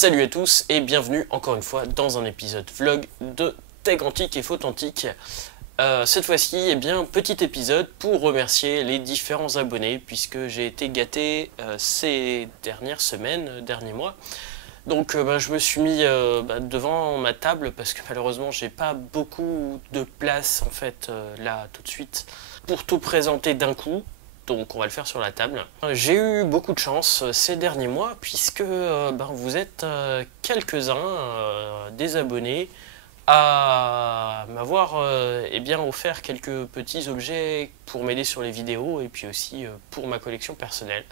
Salut à tous et bienvenue encore une fois dans un épisode vlog de Tech Antique et Photantique. Cette fois-ci, petit épisode pour remercier les différents abonnés puisque j'ai été gâté ces dernières semaines, derniers mois. Donc je me suis mis devant ma table parce que malheureusement j'ai pas beaucoup de place en fait là tout de suite pour tout présenter d'un coup. Donc on va le faire sur la table. J'ai eu beaucoup de chance ces derniers mois puisque vous êtes quelques-uns des abonnés à m'avoir offert quelques petits objets pour m'aider sur les vidéos et puis aussi pour ma collection personnelle.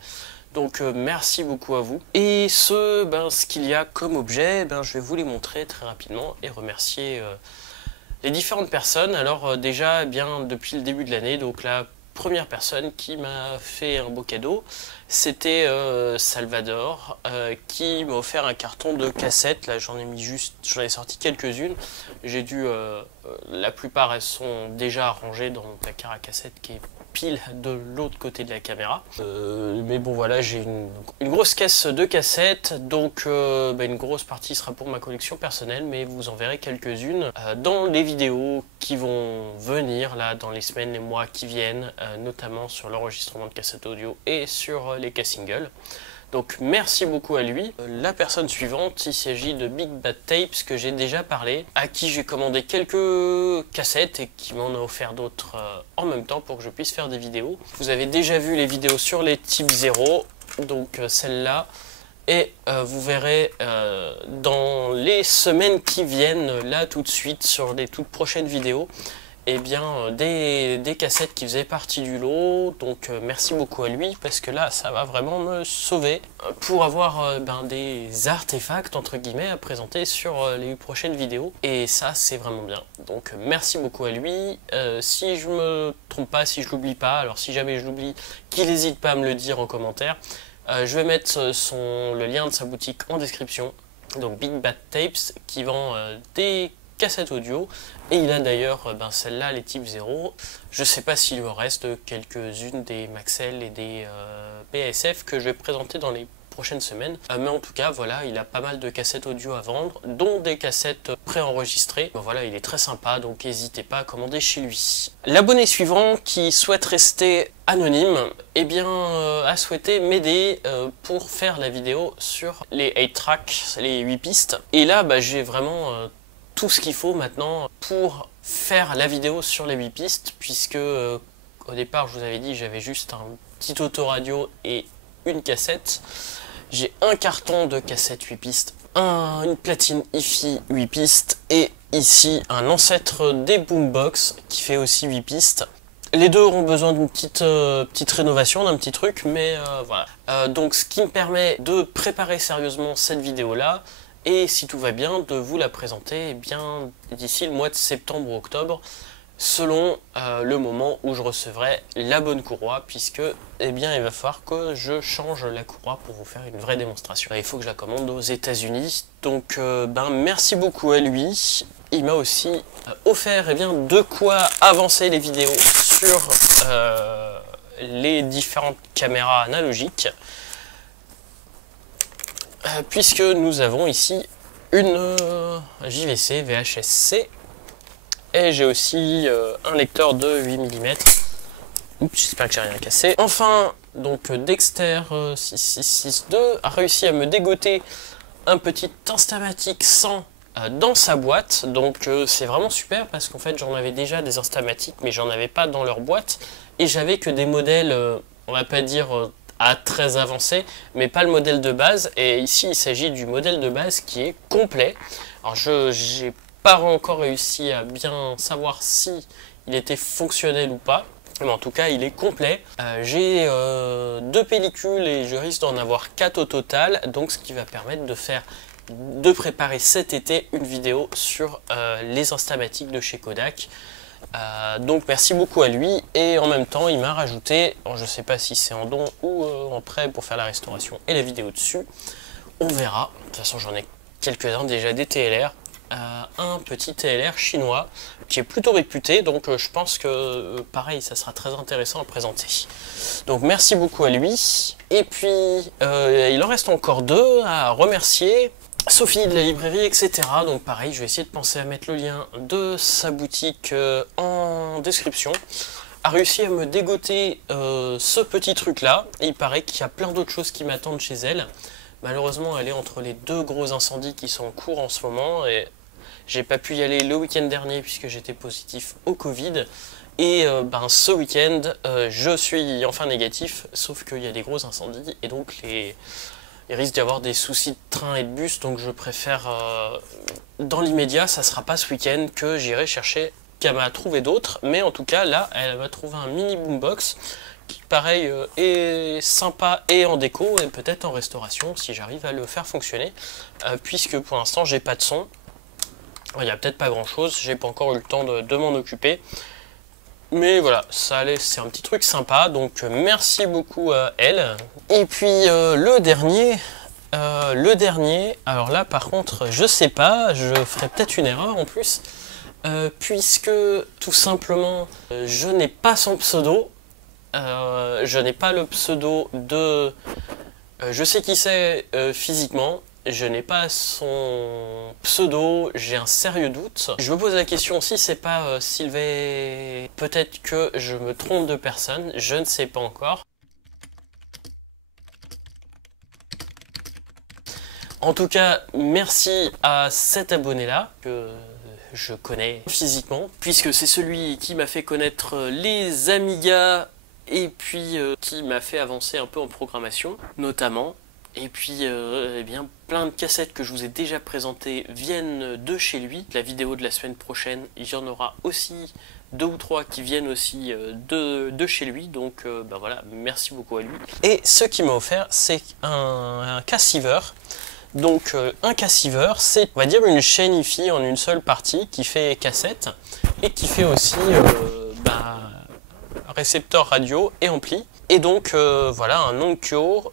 Donc merci beaucoup à vous. Et ce qu'il y a comme objet, je vais vous les montrer très rapidement et remercier les différentes personnes. Alors déjà depuis le début de l'année, donc la première personne qui m'a fait un beau cadeau, c'était Salvador, qui m'a offert un carton de cassettes. Là j'en ai sorti quelques-unes. J'ai dû, la plupart elles sont déjà rangées dans mon placard à cassettes qui est pile de l'autre côté de la caméra. Mais bon voilà, j'ai une grosse caisse de cassettes, donc une grosse partie sera pour ma collection personnelle, mais vous en verrez quelques-unes dans les vidéos qui vont venir là dans les semaines, les mois qui viennent, notamment sur l'enregistrement de cassettes audio et sur les cas-singles. Donc merci beaucoup à lui. La personne suivante, il s'agit de Big Bad Tapes que j'ai déjà parlé, à qui j'ai commandé quelques cassettes et qui m'en a offert d'autres en même temps pour que je puisse faire des vidéos. Vous avez déjà vu les vidéos sur les types 0, donc celle-là. Et vous verrez dans les semaines qui viennent, là tout de suite, sur les toutes prochaines vidéos, des cassettes qui faisaient partie du lot. Donc merci beaucoup à lui parce que là ça va vraiment me sauver pour avoir des artefacts entre guillemets à présenter sur les prochaines vidéos, et ça c'est vraiment bien. Donc merci beaucoup à lui. Si je me trompe pas, si je l'oublie pas, alors si jamais je l'oublie, qu'il n'hésite pas à me le dire en commentaire. Je vais mettre le lien de sa boutique en description. Donc Big Bad Tapes qui vend des cassettes audio, et il a d'ailleurs celle-là, les types 0. Je sais pas s'il lui reste quelques-unes des Maxell et des PSF que je vais présenter dans les prochaines semaines, mais en tout cas voilà, il a pas mal de cassettes audio à vendre, dont des cassettes préenregistrées. Voilà, il est très sympa, donc n'hésitez pas à commander chez lui. L'abonné suivant, qui souhaite rester anonyme, a souhaité m'aider pour faire la vidéo sur les 8 tracks, les 8 pistes. Et là j'ai vraiment tout ce qu'il faut maintenant pour faire la vidéo sur les 8 pistes, puisque au départ je vous avais dit j'avais juste un petit autoradio et une cassette. J'ai un carton de cassette 8 pistes, une platine hi-fi 8 pistes, et ici un ancêtre des boombox qui fait aussi 8 pistes. Les deux auront besoin d'une petite rénovation, d'un petit truc, mais voilà. Donc ce qui me permet de préparer sérieusement cette vidéo là, et si tout va bien, de vous la présenter d'ici le mois de septembre ou octobre, selon le moment où je recevrai la bonne courroie, puisque il va falloir que je change la courroie pour vous faire une vraie démonstration. Il faut que je la commande aux États-Unis. Donc merci beaucoup à lui. Il m'a aussi offert de quoi avancer les vidéos sur les différentes caméras analogiques, puisque nous avons ici une JVC VHS-C, et j'ai aussi un lecteur de 8 mm. Oups, j'espère que j'ai rien cassé. Enfin, donc Dexter 6662 a réussi à me dégoter un petit Instamatic 100 dans sa boîte. Donc c'est vraiment super parce qu'en fait j'en avais déjà des Instamatic, mais j'en avais pas dans leur boîte, et j'avais que des modèles, on va pas dire à très avancé, mais pas le modèle de base. Et ici il s'agit du modèle de base qui est complet. Alors j'ai pas encore réussi à bien savoir si il était fonctionnel ou pas, mais en tout cas il est complet. J'ai 2 pellicules et je risque d'en avoir 4 au total, donc ce qui va permettre de préparer cet été une vidéo sur les Instamatic de chez Kodak. Donc merci beaucoup à lui, et en même temps il m'a rajouté, je sais pas si c'est en don ou en prêt pour faire la restauration et la vidéo dessus, on verra. De toute façon j'en ai quelques-uns déjà, des TLR, un petit TLR chinois qui est plutôt réputé, donc je pense que pareil ça sera très intéressant à présenter. Donc merci beaucoup à lui. Et puis il en reste encore 2 à remercier. Sophie de la librairie, etc. Donc pareil, je vais essayer de penser à mettre le lien de sa boutique en description. A réussi à me dégoter ce petit truc là, et il paraît qu'il y a plein d'autres choses qui m'attendent chez elle. Malheureusement elle est entre les deux gros incendies qui sont en cours en ce moment, et j'ai pas pu y aller le week-end dernier puisque j'étais positif au Covid. Et ce week-end je suis enfin négatif, sauf qu'il y a des gros incendies et donc il risque d'y avoir des soucis de train et de bus, donc je préfère dans l'immédiat, ça sera pas ce week-end que j'irai chercher, qu'elle m'a trouvé d'autres, mais en tout cas là elle m'a trouvé un mini boombox qui pareil est sympa et en déco et peut-être en restauration si j'arrive à le faire fonctionner, puisque pour l'instant j'ai pas de son, il n'y a peut-être pas grand chose, j'ai pas encore eu le temps de m'en occuper, mais voilà, ça allait, c'est un petit truc sympa, donc merci beaucoup à elle. Et puis le dernier, alors là par contre je sais pas, je ferai peut-être une erreur en plus, puisque tout simplement je n'ai pas son pseudo, je n'ai pas le pseudo de... je sais qui c'est physiquement, je n'ai pas son pseudo, j'ai un sérieux doute. Je me pose la question si c'est pas Sylvain, peut-être que je me trompe de personne, je ne sais pas encore. En tout cas, merci à cet abonné-là, que je connais physiquement, puisque c'est celui qui m'a fait connaître les Amiga, et puis qui m'a fait avancer un peu en programmation, notamment. Et puis, eh bien, plein de cassettes que je vous ai déjà présentées viennent de chez lui. La vidéo de la semaine prochaine, il y en aura aussi 2 ou 3 qui viennent aussi de chez lui. Donc, voilà, merci beaucoup à lui. Et ce qu'il m'a offert, c'est un cassiveur. Donc un cassiveur, c'est on va dire une chaîne hi-fi en une seule partie qui fait cassette et qui fait aussi récepteur radio et ampli. Et donc voilà un Onkyo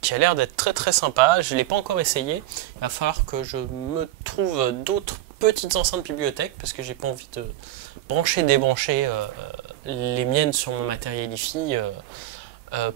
qui a l'air d'être très très sympa. Je ne l'ai pas encore essayé, il va falloir que je me trouve d'autres petites enceintes bibliothèque parce que j'ai pas envie de brancher débrancher les miennes sur mon matériel hi-fi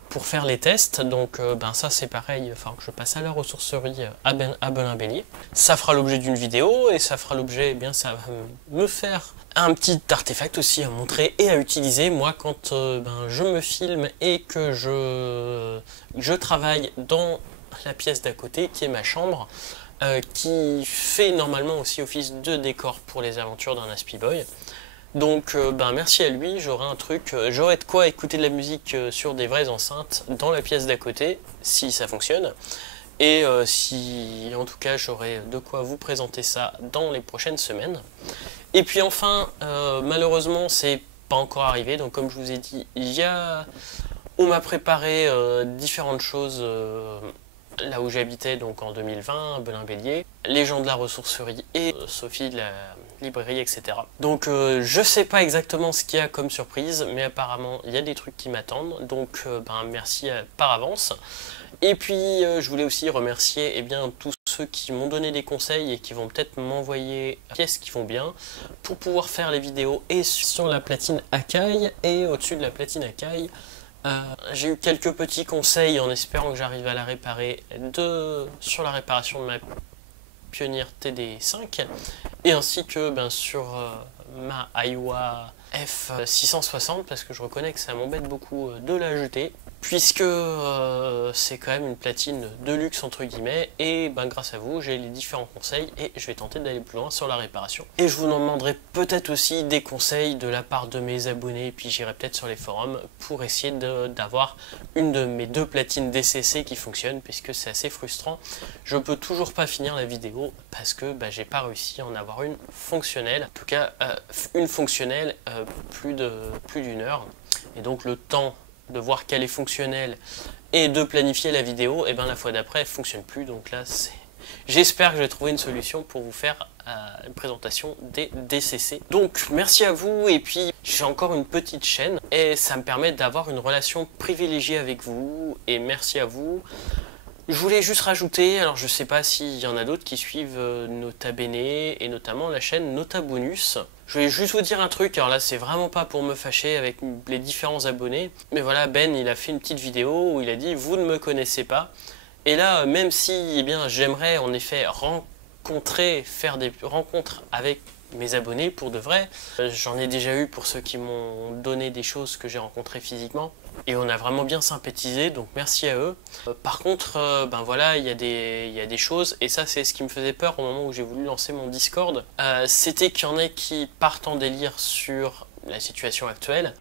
pour faire les tests. Donc ça c'est pareil, enfin que je passe à la ressourcerie à Belin-Bélier. Ça fera l'objet d'une vidéo et ça fera l'objet, eh bien ça va me faire un petit artefact aussi à montrer et à utiliser moi quand je me filme et que je travaille dans la pièce d'à côté qui est ma chambre, qui fait normalement aussi office de décor pour les aventures d'un Aspie Boy. Donc merci à lui, j'aurai un truc, j'aurai de quoi écouter de la musique sur des vraies enceintes dans la pièce d'à côté, si ça fonctionne. Et si en tout cas j'aurai de quoi vous présenter ça dans les prochaines semaines. Et puis enfin, malheureusement c'est pas encore arrivé, donc comme je vous ai dit, on m'a préparé différentes choses là où j'habitais donc en 2020, à Belin-Bélier, les gens de la ressourcerie et Sophie de la librairie, etc. Donc je sais pas exactement ce qu'il y a comme surprise, mais apparemment il y a des trucs qui m'attendent, donc merci par avance. Et puis je voulais aussi remercier tous ceux qui m'ont donné des conseils et qui vont peut-être m'envoyer des pièces qui vont bien pour pouvoir faire les vidéos et sur la platine Akai et au-dessus de la platine Akai. J'ai eu quelques petits conseils en espérant que j'arrive à la réparer sur la réparation de ma Pioneer TD5 et ainsi que sur ma Aiwa F660 parce que je reconnais que ça m'embête beaucoup de la jeter puisque c'est quand même une platine de luxe entre guillemets et grâce à vous j'ai les différents conseils et je vais tenter d'aller plus loin sur la réparation. Et je vous en demanderai peut-être aussi des conseils de la part de mes abonnés, puis j'irai peut-être sur les forums pour essayer d'avoir une de mes 2 platines DCC qui fonctionne puisque c'est assez frustrant. Je peux toujours pas finir la vidéo parce que j'ai pas réussi à en avoir une fonctionnelle, en tout cas une fonctionnelle plus d'une heure et donc le temps de voir qu'elle est fonctionnelle et de planifier la vidéo, et la fois d'après elle fonctionne plus, donc là j'espère que je vais trouver une solution pour vous faire une présentation des DCC. Donc merci à vous, et puis j'ai encore une petite chaîne et ça me permet d'avoir une relation privilégiée avec vous, et merci à vous. Je voulais juste rajouter, alors je sais pas s'il y en a d'autres qui suivent Nota Bene et notamment la chaîne Nota Bonus. Je voulais juste vous dire un truc, alors là c'est vraiment pas pour me fâcher avec les différents abonnés, mais voilà, Ben il a fait une petite vidéo où il a dit « Vous ne me connaissez pas ». Et là, même si eh bien, j'aimerais en effet faire des rencontres avec mes abonnés pour de vrai, j'en ai déjà eu pour ceux qui m'ont donné des choses que j'ai rencontrées physiquement, et on a vraiment bien sympathisé, donc merci à eux. Par contre, ben voilà, il y a des choses, et ça c'est ce qui me faisait peur au moment où j'ai voulu lancer mon Discord, c'était qu'il y en ait qui partent en délire sur la situation actuelle.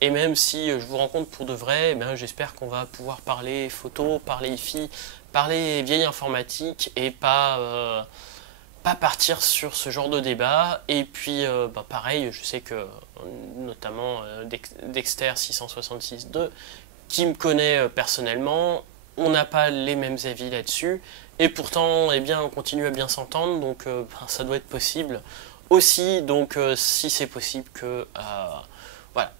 Et même si je vous rencontre pour de vrai, ben, j'espère qu'on va pouvoir parler photo, parler IFI, parler vieille informatique et pas partir sur ce genre de débat. Et puis ben, pareil, je sais que notamment Dexter 666.2, qui me connaît personnellement, on n'a pas les mêmes avis là-dessus. Et pourtant, eh bien, on continue à bien s'entendre, donc ben, ça doit être possible aussi. Donc si c'est possible que... voilà,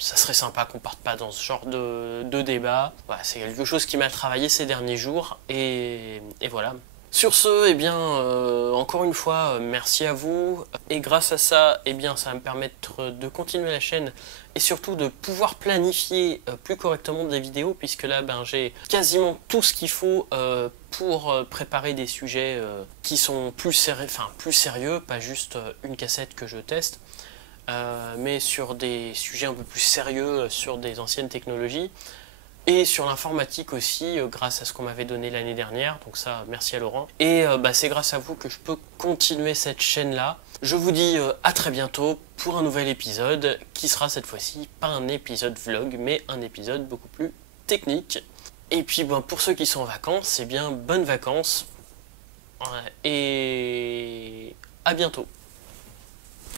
ça serait sympa qu'on parte pas dans ce genre de débat. Voilà, c'est quelque chose qui m'a travaillé ces derniers jours et voilà. Sur ce, eh bien, encore une fois, merci à vous. Et grâce à ça, eh bien, ça va me permettre de continuer la chaîne et surtout de pouvoir planifier plus correctement des vidéos, puisque là, ben, j'ai quasiment tout ce qu'il faut pour préparer des sujets qui sont plus sérieux, pas juste une cassette que je teste. Mais sur des sujets un peu plus sérieux, sur des anciennes technologies, et sur l'informatique aussi, grâce à ce qu'on m'avait donné l'année dernière, donc ça, merci à Laurent. Et bah, c'est grâce à vous que je peux continuer cette chaîne-là. Je vous dis à très bientôt pour un nouvel épisode, qui sera cette fois-ci pas un épisode vlog, mais un épisode beaucoup plus technique. Et puis ben, pour ceux qui sont en vacances, eh bien bonnes vacances, et à bientôt.